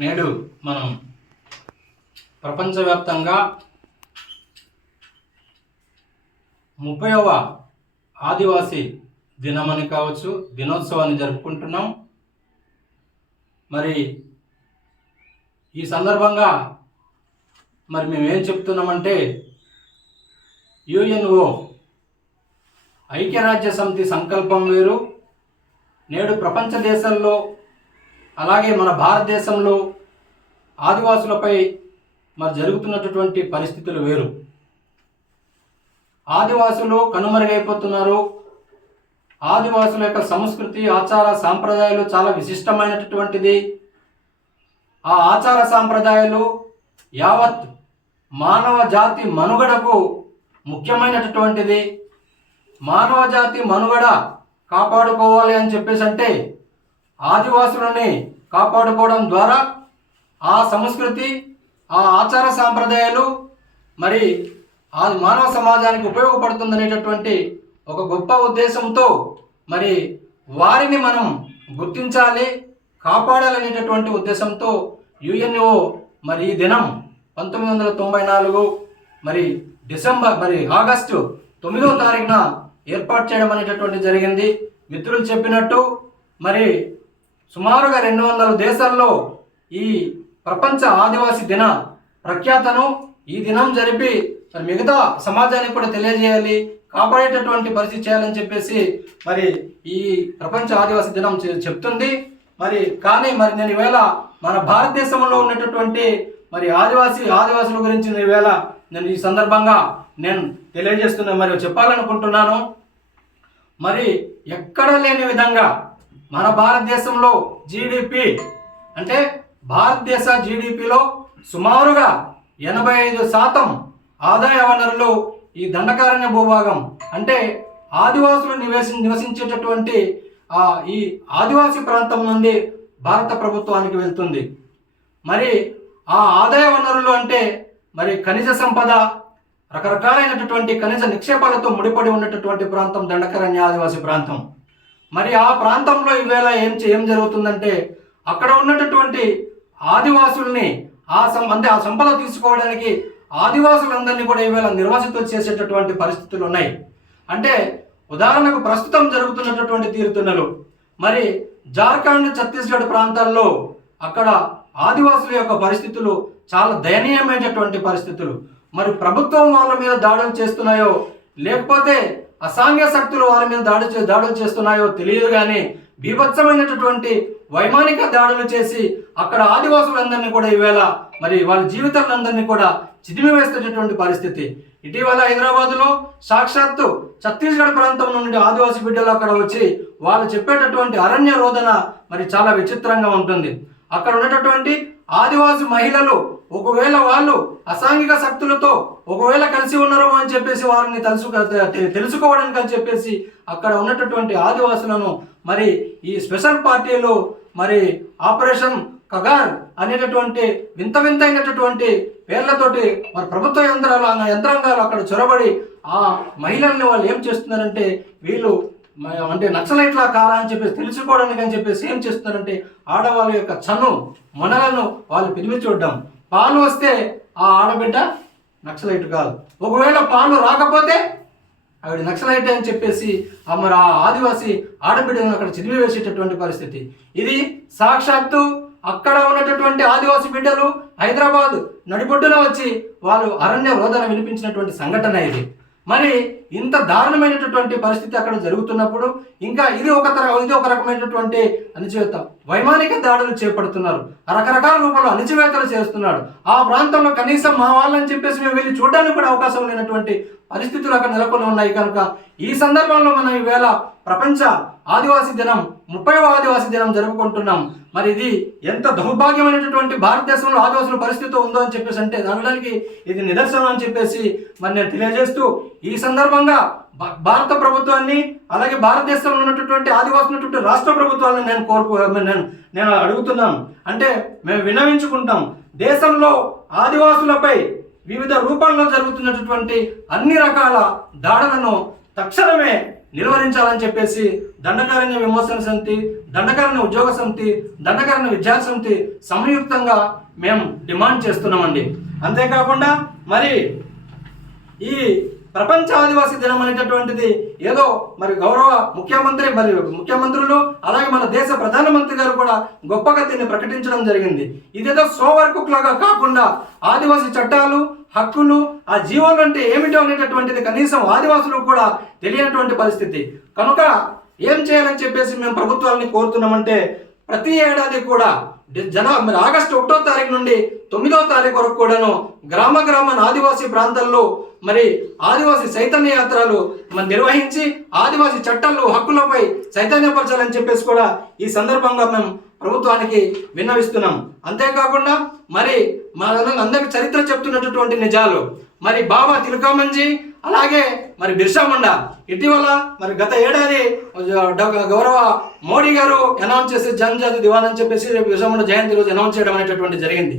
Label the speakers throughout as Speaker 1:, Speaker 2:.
Speaker 1: నేడు మనం ప్రపంచవ్యాప్తంగా ముప్పైవ ఆదివాసీ దినమని కావచ్చు దినోత్సవాన్ని జరుపుకుంటున్నాం. మరి ఈ సందర్భంగా మరి మేము ఏం చెప్తున్నామంటే యుఎన్ఓ ఐక్యరాజ్య సమితి సంకల్పం వేరు నేడు ప్రపంచ దేశాల్లో అలాగే మన భారతదేశంలో ఆదివాసులపై మరి జరుగుతున్నటువంటి పరిస్థితులు వేరు. ఆదివాసులు కనుమరుగైపోతున్నారు. ఆదివాసుల యొక్క సంస్కృతి ఆచార సాంప్రదాయాలు చాలా విశిష్టమైనటువంటిది. ఆ ఆచార సాంప్రదాయాలు యావత్ మానవ జాతి మనుగడకు ముఖ్యమైనటువంటిది. మానవ జాతి మనుగడ కాపాడుకోవాలి అని చెప్పేసి అంటే ఆదివాసులని కాపాడుకోవడం ద్వారా ఆ సంస్కృతి ఆ ఆచార సాంప్రదాయాలు మరి ఆ మానవ సమాజానికి ఉపయోగపడుతుందనేటటువంటి ఒక గొప్ప ఉద్దేశంతో మరి వారిని మనం గుర్తించాలి కాపాడాలనేటటువంటి ఉద్దేశంతో యుఎన్ఓ మరి ఈ దినం పంతొమ్మిది వందల తొంభై నాలుగు మరి డిసెంబర్ మరి ఆగస్టు తొమ్మిదవ తారీఖున ఏర్పాటు చేయడం అనేటటువంటి జరిగింది. మిత్రులు చెప్పినట్టు మరి సుమారుగా రెండు వందల దేశాల్లో ఈ ప్రపంచ ఆదివాసి దిన ప్రఖ్యాతను ఈ దినం జరిపి మరి మిగతా సమాజానికి కూడా తెలియజేయాలి కాపాడేటటువంటి పరిస్థితి చేయాలని చెప్పేసి మరి ఈ ప్రపంచ ఆదివాసి దినం చెప్తుంది. మరి కానీ మరి నేను ఈవేళ మన భారతదేశంలో ఉన్నటువంటి మరి ఆదివాసి ఆదివాసుల గురించి ఈవేళ నేను ఈ సందర్భంగా నేను తెలియజేస్తున్నా మరి చెప్పాలనుకుంటున్నాను. మరి ఎక్కడ లేని విధంగా మన భారతదేశంలో జీడిపి అంటే భారతదేశ జీడిపిలో సుమారుగా ఎనభై ఐదు శాతం ఆదాయ వనరులు ఈ దండకారణ్య భూభాగం అంటే ఆదివాసులు నివసి నివసించేటటువంటి ఈ ఆదివాసీ ప్రాంతం నుండి భారత ప్రభుత్వానికి వెళ్తుంది. మరి ఆ ఆదాయ వనరులు అంటే మరి ఖనిజ సంపద రకరకాలైనటువంటి ఖనిజ నిక్షేపాలతో ముడిపడి ఉన్నటువంటి ప్రాంతం దండకరణ్య ఆదివాసీ ప్రాంతం. మరి ఆ ప్రాంతంలో ఈవేళ ఏం ఏం జరుగుతుందంటే అక్కడ ఉన్నటువంటి ఆదివాసుల్ని ఆ సం అంటే ఆ సంపద తీసుకోవడానికి ఆదివాసులందరినీ కూడా ఈవేళ నిర్వాసితం చేసేటటువంటి పరిస్థితులు ఉన్నాయి. అంటే ఉదాహరణకు ప్రస్తుతం జరుగుతున్నటువంటి తీరుతున్నలు. మరి జార్ఖండ్ ఛత్తీస్గఢ్ ప్రాంతాల్లో అక్కడ ఆదివాసుల యొక్క పరిస్థితులు చాలా దయనీయమైనటువంటి పరిస్థితులు. మరి ప్రభుత్వం వాళ్ళ మీద దాడులు చేస్తున్నాయో లేకపోతే అసాంఘ్య శక్తులు వాళ్ళ మీద దాడి దాడులు చేస్తున్నాయో తెలియదు కానీ బీభత్సమైనటువంటి వైమానిక దాడులు చేసి అక్కడ ఆదివాసులందరినీ కూడా ఈవేళ మరి వాళ్ళ జీవితాలందరినీ కూడా చిదిమి వేస్తున్నటువంటి పరిస్థితి. ఇటీవల హైదరాబాద్లో సాక్షాత్తు ఛత్తీస్గఢ్ ప్రాంతం నుండి ఆదివాసి బిడ్డలు అక్కడ వచ్చి వాళ్ళు చెప్పేటటువంటి అరణ్య రోదన మరి చాలా విచిత్రంగా ఉంటుంది. అక్కడ ఉన్నటువంటి ఆదివాసి మహిళలు ఒకవేళ వాళ్ళు అసాంఘిక శక్తులతో ఒకవేళ కలిసి ఉన్నారు అని చెప్పేసి వారిని తెలుసు తెలుసుకోవడానికి అని చెప్పేసి అక్కడ ఉన్నటువంటి ఆదివాసులను మరి ఈ స్పెషల్ పార్టీలు మరి ఆపరేషన్ కగార్ అనేటటువంటి వింత వింతైనటువంటి పేర్లతోటి మరి ప్రభుత్వ యంత్రాలు ఆ యంత్రాంగాలు అక్కడ చొరబడి ఆ మహిళల్ని వాళ్ళు ఏం చేస్తున్నారంటే వీళ్ళు అంటే నక్సలైట్లా కారా అని చెప్పేసి తెలుసుకోవడానికి అని చెప్పేసి ఏం చేస్తున్నారంటే ఆడవాళ్ళ యొక్క చను మనలను వాళ్ళు పిలిమి చూడడం. పాలు వస్తే ఆ ఆడబిడ్డ నక్సలైట్ కాదు. ఒకవేళ పాలు రాకపోతే ఆవిడ నక్సలైట్ అని చెప్పేసి ఆ మరి ఆ ఆదివాసి ఆడబిడ్డను అక్కడ చిదిమి వేసేటటువంటి పరిస్థితి. ఇది సాక్షాత్తు అక్కడ ఉన్నటువంటి ఆదివాసి బిడ్డలు హైదరాబాద్ నడిబొడ్డున వచ్చి వాళ్ళు అరణ్య రోదన వినిపించినటువంటి సంఘటన ఇది. మరి ఇంత దారుణమైనటువంటి పరిస్థితి అక్కడ జరుగుతున్నప్పుడు ఇంకా ఇది ఒక తర ఇది ఒక రకమైనటువంటి అణిచివేత వైమానిక దాడులు చేపడుతున్నారు. రకరకాల రూపంలో అణిచివేతలు చేస్తున్నాడు. ఆ ప్రాంతంలో కనీసం మా వాళ్ళని చెప్పేసి మేము వెళ్ళి చూడడానికి కూడా అవకాశం లేనటువంటి పరిస్థితులు అక్కడ నెలకొని ఉన్నాయి కనుక ఈ సందర్భంలో మనం ఈవేళ ప్రపంచ ఆదివాసీ దినం ముప్పైవ ఆదివాసీ దినం జరుపుకుంటున్నాం. మరి ఇది ఎంత దౌర్భాగ్యమైనటువంటి భారతదేశంలో ఆదివాసుల పరిస్థితి ఉందో అని చెప్పేసి అంటే దానికి ఇది నిదర్శనం అని చెప్పేసి మరి నేను తెలియజేస్తూ ఈ సందర్భంగా భారత ప్రభుత్వాన్ని అలాగే భారతదేశంలో ఉన్నటువంటి ఆదివాసులు ఉన్నటువంటి రాష్ట్ర ప్రభుత్వాలను నేను కోరుకు నేను నేను అడుగుతున్నాను అంటే మేము వినవించుకుంటాం దేశంలో ఆదివాసులపై వివిధ రూపాల్లో జరుగుతున్నటువంటి అన్ని రకాల దాడులను తక్షణమే నిలువరించాలని చెప్పేసి దండకారణ్య విమోచన సమితి దండకారణ్య ఉద్యోగ సమితి దండకారణ్య విద్యా సమితి సంయుక్తంగా మేము డిమాండ్ చేస్తున్నామండి. అంతేకాకుండా మరి ఈ ప్రపంచ ఆదివాసీ దినం అనేటటువంటిది ఏదో మరి గౌరవ ముఖ్యమంత్రి మరి ముఖ్యమంత్రులు అలాగే మన దేశ ప్రధానమంత్రి గారు కూడా గొప్పగా దీన్ని ప్రకటించడం జరిగింది. ఇదేదో సోవర్కుక్ లాగా కాకుండా ఆదివాసీ చట్టాలు హక్కులు ఆ జీవోలు అంటే ఏమిటో అనేటటువంటిది కనీసం ఆదివాసులకు కూడా తెలియనటువంటి పరిస్థితి. కనుక ఏం చేయాలని చెప్పేసి మేము ప్రభుత్వాలని కోరుతున్నామంటే ప్రతి ఏడాది కూడా జన మరి ఆగస్టు ఒకటో తారీఖు నుండి తొమ్మిదో తారీఖు వరకు కూడాను గ్రామ గ్రామ ఆదివాసీ ప్రాంతాల్లో మరి ఆదివాసీ చైతన్య యాత్రలు మరి నిర్వహించి ఆదివాసీ చట్టాలు హక్కులపై చైతన్యపరచాలని చెప్పేసి కూడా ఈ సందర్భంగా మేము ప్రభుత్వానికి విన్నవిస్తున్నాం. అంతేకాకుండా మరి మన అందరికి చరిత్ర చెప్తున్నటువంటి నిజాలు. మరి బాబా తిలకామంజీ అలాగే మరి బిర్సా ముండా ఇటీవల మరి గత ఏడాది గౌరవ మోడీ గారు అనౌన్స్ చేసి జనజాతి దివాన్ అని చెప్పేసి బిర్సా ముండా జయంతి రోజు అనౌన్స్ చేయడం అనేటటువంటి జరిగింది.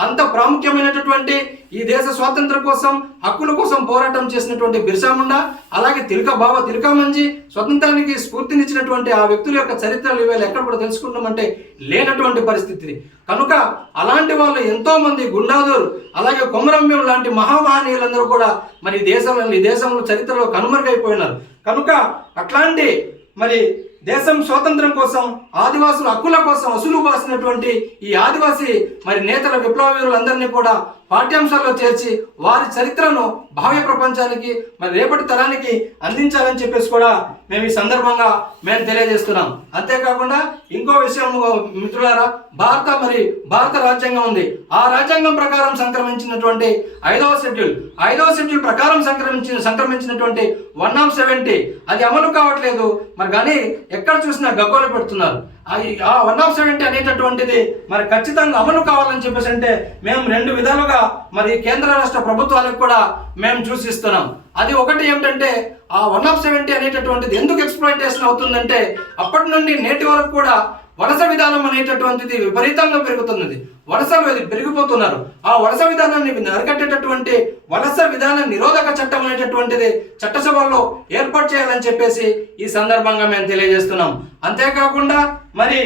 Speaker 1: అంత ప్రాముఖ్యమైనటువంటి ఈ దేశ స్వాతంత్రం కోసం హక్కుల కోసం పోరాటం చేసినటువంటి బిర్సా ముండా అలాగే తిలక బావ తిలకామంజీ స్వతంత్రానికి స్ఫూర్తినిచ్చినటువంటి ఆ వ్యక్తుల యొక్క చరిత్రలు ఇవాళ ఎక్కడ కూడా తెలుసుకుంటామంటే లేనటువంటి పరిస్థితి కనుక అలాంటి వాళ్ళు ఎంతో మంది గుండాదూరు అలాగే కొమరంభీం లాంటి మహామహనీయులందరూ కూడా మరి ఈ దేశంలో ఈ దేశంలో చరిత్రలో కనుమరుగైపోయినారు. కనుక అట్లాంటి మరి దేశం స్వాతంత్రం కోసం ఆదివాసుల హక్కుల కోసం అసులు బాసినటువంటి ఈ ఆదివాసీ మరి నేతల విప్లవ వీరులందరినీ కూడా పాఠ్యాంశాల్లో చేర్చి వారి చరిత్రను భావ్య ప్రపంచానికి మరి రేపటి తరానికి అందించాలని చెప్పేసి కూడా మేము ఈ సందర్భంగా మేము తెలియజేస్తున్నాం. అంతేకాకుండా ఇంకో విషయం మిత్రులారా భారత మరి భారత రాజ్యాంగం ఉంది. ఆ రాజ్యాంగం ప్రకారం సంక్రమించినటువంటి ఐదవ షెడ్యూల్. ఐదవ షెడ్యూల్ ప్రకారం సంక్రమించిన సంక్రమించినటువంటి వన్ ఆఫ్ సెవెంటీ. అది అమలు కావట్లేదు. మరి కానీ ఎక్కడ చూసినా గగ్గోలు పెడుతున్నారు. ఆ- వన్ ఆఫ్ సెవెంటీ అనేటటువంటిది. మరి ఖచ్చితంగా అమలు కావాలని చెప్పేసి అంటే మేము రెండు విధాలుగా మరి కేంద్ర రాష్ట్ర ప్రభుత్వాలకు కూడా మేము చూసిస్తున్నాం. అది ఒకటి ఏమిటంటే ఆ వన్ ఆఫ్ సెవెంటీ అనేటటువంటిది ఎందుకు ఎక్స్ప్లాయిటేషన్ అవుతుందంటే అప్పటి నుండి నేటి వరకు కూడా వలస విధానం అనేటటువంటిది విపరీతంగా పెరుగుతున్నది. వలసలు అది పెరిగిపోతున్నారు. ఆ వలస విధానాన్ని అరికట్టేటటువంటి వలస విధాన నిరోధక చట్టం అనేటటువంటిది చట్టసభల్లో ఏర్పాటు చేయాలని చెప్పేసి ఈ సందర్భంగా మేము తెలియజేస్తున్నాం. అంతేకాకుండా మరి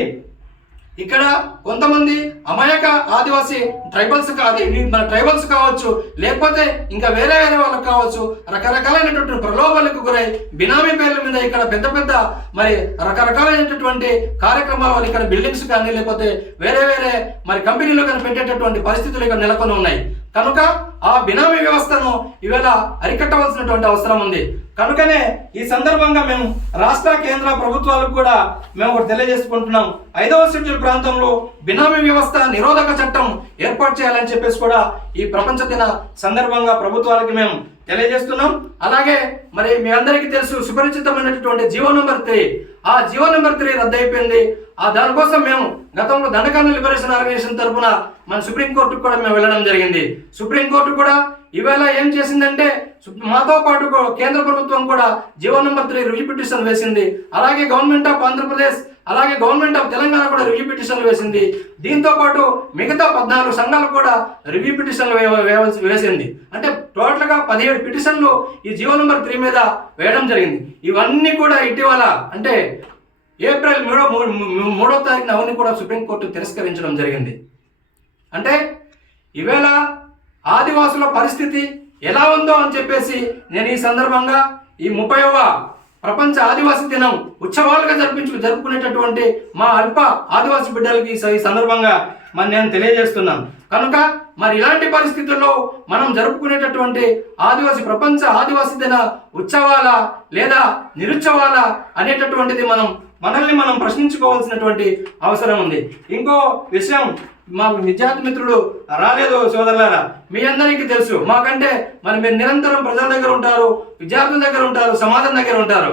Speaker 1: ఇక్కడ కొంతమంది అమాయక ఆదివాసీ ట్రైబల్స్ కాదు మన ట్రైబల్స్ కావచ్చు లేకపోతే ఇంకా వేరే వేరే వాళ్ళకి కావచ్చు రకరకాలైనటువంటి ప్రలోభాలకు గురై బినామీ పేర్ల మీద ఇక్కడ పెద్ద పెద్ద మరి రకరకాలైనటువంటి కార్యక్రమాలు వాళ్ళు ఇక్కడ బిల్డింగ్స్ కానీ లేకపోతే వేరే వేరే మరి కంపెనీలు కానీ పెట్టేటటువంటి పరిస్థితులు ఇక్కడ నెలకొని ఉన్నాయి. కనుక ఆ బినామీ వ్యవస్థను ఇవాళ అరికట్టవలసినటువంటి అవసరం ఉంది. కనుకనే ఈ సందర్భంగా మేము రాష్ట్ర కేంద్ర ప్రభుత్వాలకు కూడా మేము ఒకటి తెలియజేసుకుంటున్నాం. ఐదవ షెడ్యూల్ ప్రాంతంలో బినామీ వ్యవస్థ నిరోధక చట్టం ఏర్పాటు చేయాలని చెప్పేసి కూడా ఈ ప్రపంచ దిన సందర్భంగా ప్రభుత్వాలకి మేము తెలియజేస్తున్నాం. అలాగే మరి మీ అందరికీ తెలుసు సుపరిచితమైనటువంటి జీవో నెంబర్ త్రీ ఆ జీవో నెంబర్ త్రీ రద్దయిపోయింది. ఆ దానికోసం మేము గతంలో దండకాండ లిబరేషన్ ఆర్గనైజేషన్ తరఫున మన సుప్రీంకోర్టుకు కూడా మేము వెళ్ళడం జరిగింది. సుప్రీంకోర్టు కూడా ఇవాళ ఏం చేసిందంటే మాతో పాటు కేంద్ర ప్రభుత్వం కూడా GO number three review petition వేసింది. అలాగే గవర్నమెంట్ ఆఫ్ ఆంధ్రప్రదేశ్ అలాగే గవర్నమెంట్ ఆఫ్ తెలంగాణ కూడా రివ్యూ పిటిషన్లు వేసింది. దీంతో పాటు మిగతా పద్నాలుగు సంఘాలు కూడా రివ్యూ పిటిషన్లు వేసింది. అంటే టోటల్గా పదిహేడు పిటిషన్లు ఈ జీవో నెంబర్ త్రీ మీద వేయడం జరిగింది. ఇవన్నీ కూడా ఇటీవల అంటే ఏప్రిల్ మూడో మూడో తారీఖున అవన్నీ కూడా సుప్రీంకోర్టు తిరస్కరించడం జరిగింది. అంటే ఈవేళ ఆదివాసుల పరిస్థితి ఎలా ఉందో అని చెప్పేసి నేను ఈ సందర్భంగా ఈ ముప్పైవ ప్రపంచ ఆదివాసీ దినం ఉత్సవాలుగా జరిపించు జరుపుకునేటటువంటి మా అల్ప ఆదివాసీ బిడ్డలకి ఈ సందర్భంగా మరి నేను తెలియజేస్తున్నాను. కనుక మరి ఇలాంటి పరిస్థితుల్లో మనం జరుపుకునేటటువంటి ఆదివాసీ ప్రపంచ ఆదివాసీ దిన ఉత్సవాల లేదా నిరుత్సవాల అనేటటువంటిది మనం మనల్ని మనం ప్రశ్నించుకోవాల్సినటువంటి అవసరం ఉంది. ఇంకో విషయం మా విద్యార్థి మిత్రుడు రాలేదు సోదరులారా. మీ అందరికీ తెలుసు. మాకంటే మరి మీరు నిరంతరం ప్రజల దగ్గర ఉంటారు విద్యార్థుల దగ్గర ఉంటారు సమాజం దగ్గర ఉంటారు.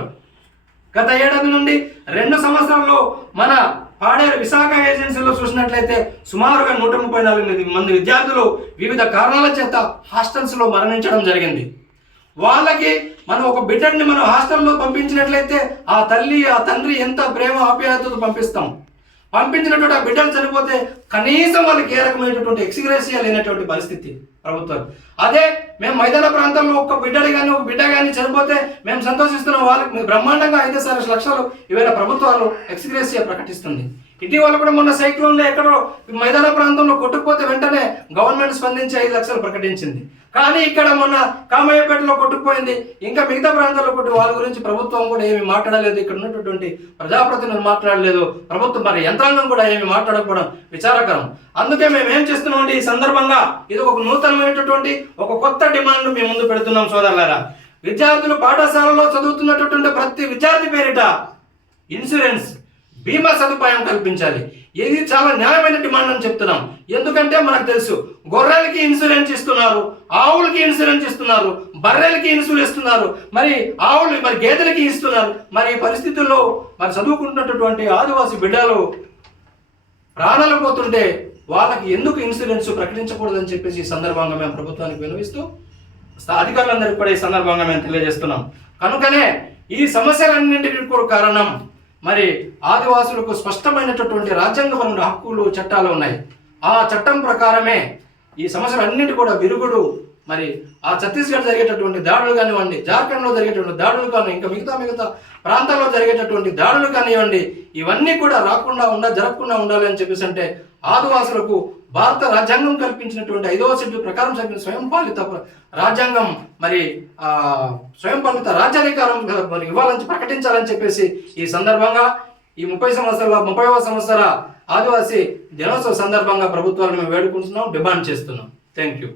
Speaker 1: గత ఏడాది నుండి రెండు సంవత్సరాల్లో మన పాడేరు విశాఖ ఏజెన్సీలో చూసినట్లయితే సుమారుగా నూట ముప్పై నాలుగు మంది విద్యార్థులు వివిధ కారణాల చేత హాస్టల్స్లో మరణించడం జరిగింది. వాళ్ళకి మనం ఒక బిడ్డని మనం హాస్టల్లో పంపించినట్లయితే ఆ తల్లి ఆ తండ్రి ఎంత ప్రేమ ఆప్యాయతతో పంపిస్తాం. పంపించినటువంటి ఆ బిడ్డలు చనిపోతే కనీసం వాళ్ళకి ఏ రకమైనటువంటి ఎక్స్గ్రేసియా లేనటువంటి పరిస్థితి ప్రభుత్వం. అదే మేము మైదాన ప్రాంతంలో ఒక బిడ్డలు కానీ ఒక బిడ్డ కానీ చనిపోతే మేము సంతోషిస్తున్నాం. వాళ్ళకి బ్రహ్మాండంగా ఐదు సార్ లక్షలు ఈవేళ ప్రభుత్వాలు ఎక్స్గ్రేసియా ప్రకటిస్తుంది. ఇటీవల కూడా మొన్న సైక్లోన్లో ఎక్కడో మైదాన ప్రాంతంలో కొట్టుకుపోతే వెంటనే గవర్నమెంట్ స్పందించి ఐదు లక్షలు ప్రకటించింది. కానీ ఇక్కడ మొన్న కామయ్యపేటలో కొట్టుకుపోయింది. ఇంకా మిగతా ప్రాంతాల్లో కొట్టు వాళ్ళ గురించి ప్రభుత్వం కూడా ఏమి మాట్లాడలేదు. ఇక్కడ ఉన్నటువంటి ప్రజాప్రతినిధులు మాట్లాడలేదు. ప్రభుత్వం మరి యంత్రాంగం కూడా ఏమి మాట్లాడకపోవడం విచారకరం. అందుకే మేము ఏం చేస్తున్నామంటే ఈ సందర్భంగా ఇది ఒక నూతనమైనటువంటి ఒక కొత్త డిమాండ్ మేము ముందు పెడుతున్నాం సోదరులారా. విద్యార్థులు పాఠశాలలో చదువుతున్నటువంటి ప్రతి విద్యార్థి పేరిట ఇన్సూరెన్స్ బీమా సదుపాయం కల్పించాలి. ఇది చాలా న్యాయమైన డిమాండ్ అని చెప్తున్నాం. ఎందుకంటే మనకు తెలుసు గొర్రెలకి ఇన్సూరెన్స్ ఇస్తున్నారు ఆవులకి ఇన్సూరెన్స్ ఇస్తున్నారు బర్రెలకి ఇన్సూరెన్స్ ఇస్తున్నారు మరి ఆవులు మరి గేదెలకి ఇస్తున్నారు. మరి ఈ పరిస్థితుల్లో మరి చదువుకుంటున్నటువంటి ఆదివాసి బిడ్డలు ప్రాణాలు పోతుంటే వాళ్ళకి ఎందుకు ఇన్సూరెన్స్ ప్రకటించకూడదని చెప్పేసి ఈ సందర్భంగా మేము ప్రభుత్వానికి వినవిస్తూ అధికారులందరికీ కూడా ఈ సందర్భంగా మేము తెలియజేస్తున్నాం. కనుకనే ఈ సమస్యలన్నింటికి కూడా కారణం మరి ఆదివాసులకు స్పష్టమైనటువంటి రాజ్యాంగపరమైన హక్కులు చట్టాలు ఉన్నాయి. ఆ చట్టం ప్రకారమే ఈ సమస్యలు సమస్యలన్నింటి కూడా విరుగుడు. మరి ఆ ఛత్తీస్గఢ్ జరిగేటటువంటి దాడులు కానివ్వండి జార్ఖండ్లో జరిగేటటువంటి దాడులు కానీ ఇంకా మిగతా మిగతా ప్రాంతాల్లో జరిగేటటువంటి దాడులు కానివ్వండి ఇవన్నీ కూడా రాకుండా ఉండ జరగకుండా ఉండాలి అని చెప్పేసి అంటే ఆదివాసులకు భారత రాజ్యాంగం కల్పించినటువంటి ఐదవ షెడ్యూల్ ప్రకారం జరిగిన స్వయం పాలిత రాజ్యాంగం మరి ఆ స్వయం పాలిత రాజ్యాధికారం మరి ఇవ్వాలని ప్రకటించాలని చెప్పేసి ఈ సందర్భంగా ఈ ముప్పై సంవత్సరాల ముప్పైవ సంవత్సర ఆదివాసీ దినోత్సవ సందర్భంగా ప్రభుత్వాలను మేము వేడుకుంటున్నాం డిమాండ్ చేస్తున్నాం. Thank you.